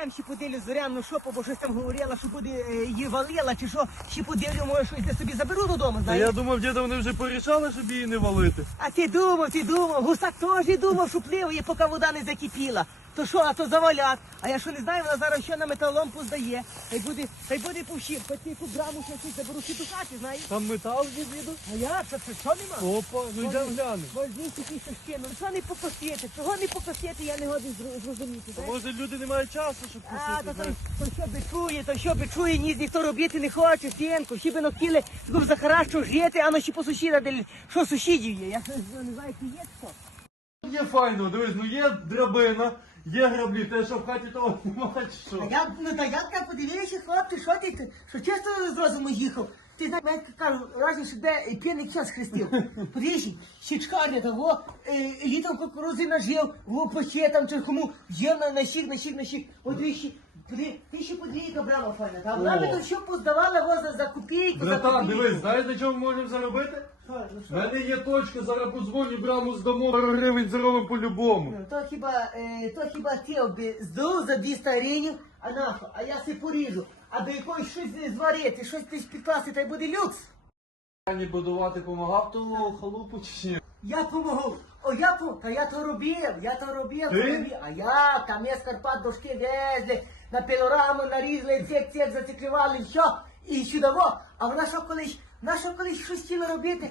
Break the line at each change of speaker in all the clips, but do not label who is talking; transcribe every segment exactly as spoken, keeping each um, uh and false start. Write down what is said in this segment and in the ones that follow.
підемо ще подивлю Зоряну шопу, бо щось там говорила, що буде е, її валила, чи що, ще подивлю, може щось для собі заберу додому,
А
знаєш.
я думав, діда, вони вже порішали, щоб її не валити.
А ти думав, ти думав, гусак теж думав, що пливає, поки вода не закипіла. То що, а то завалять. А я що не знаю, вона зараз що на металолом поздає. Хай буде, хай буде повщір, хоч яку граму ще щось заберу ще до хати, знаєш.
Там метал є, діду?
А як, це, це що нема?
Опа, ну йдемо глянемо.
Возьміть якісь шкину, ну що не покосити, чого не покосити, я не годен зру- зрозуміти.
А
знаєш.
може люди не мають часу, щоб
А, то,
кусити?
то, то що би чує, то що би чує, ні, ніхто робити не хоче, стінку, ще би не хотіли щоб захаращу жити, а ну ще по сусіда, де, що сусідів є, я не, не знаю, чи є хто.
Є файно, дивись, ну є драбина, є граблі, те, що в хаті того немає, чи
А
що?
я, ну та я так подивився, хлопці, що ти, ти, що чисто з розуму їхав. Ти знаєш, я кажу, разі, що де п'яний час хрестив. Подивіться, щічкарня того, е, літом кукурузи нажив, во поче там чи кому, є на, на щік, на щік, на щік. От двічі, ти ще подвійка брала файна, та вона
О.
би то що поздавала во за, за копійку, за
Братан,
копійку.
дивись, знаєш, на чому можемо заробити?
Що, ну
У
що?
мене є точка, зараз подзвоню, браму здамо, пару гривень заробимо по-любому.
Ну, то хіба, е, то хіба ти би здув за двісті гривень, а нафа, а я си поріжу. А до якоїсь щось зварити, щось десь підкласти, та й буде люкс.
Мені будувати помагав ту халупу чи ні?
Я помогу. О, я по, та я то робив, я то робив,
Ти?
то робив. А я, там я з Карпат дошки везли, на пилораму нарізали, цек-цек, зациклювали, все, і сюдово. А вона що колись, вона що колись щось хотіла робити.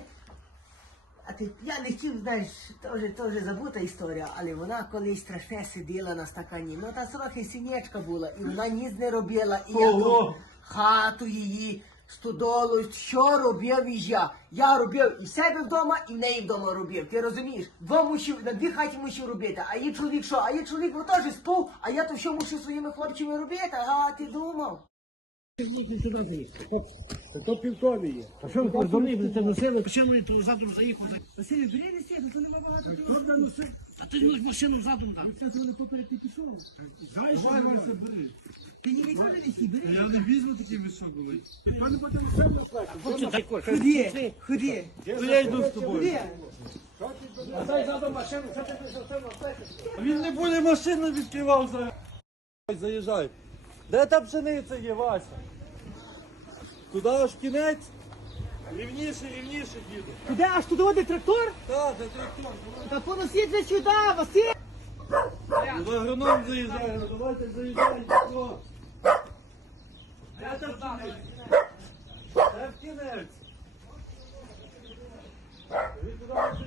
А ти, я не хотів, знаєш, то вже, то вже забута історія, але вона колись страшне сиділа на стакані. Ну та трохи синячка була, і вона ніс не робила, і я
Ого!
ту хату її, стодолу, що робив і я. Я робив і себе вдома, і в неї вдома робив. Ти розумієш? Два мусив, на дві хаті мусив робити. А її чоловік що? А її чоловік ну, теж спав, а я то все мусив своїми хлопцями робити. А ти думав?
То півтові є.
А що ви кордони будете носили? Чим ви то задом заїхали?
Василь, бери не сіти, то нема багато.
Хто б носив?
А ти ж машину задом дав.
Це вони поперед ти пішов.
Знаєш, що вам це бери?
Ти не відколи не сі, бери.
Я не візьму такий мішок болить.
Хто не буде все на плечі?
Хлопці, дай кошти.
Ході, ході.
То я йду з тобою.
Ході.
А дай задом машину, що ти пішов все на плечі?
Він не буде машину відкривав зараз. Заїжджай. Де та пшениця є, Вася? Туди аж кінець? Рівніше, рівніше, діду.
Куди аж туди водить трактор?
Так, де трактор.
Та поносіть вже сюди, Василь.
Туди агроном заїжджає, ну давайте заїжджай, дідо. Де та пшениця? Де в кінець? Ви туди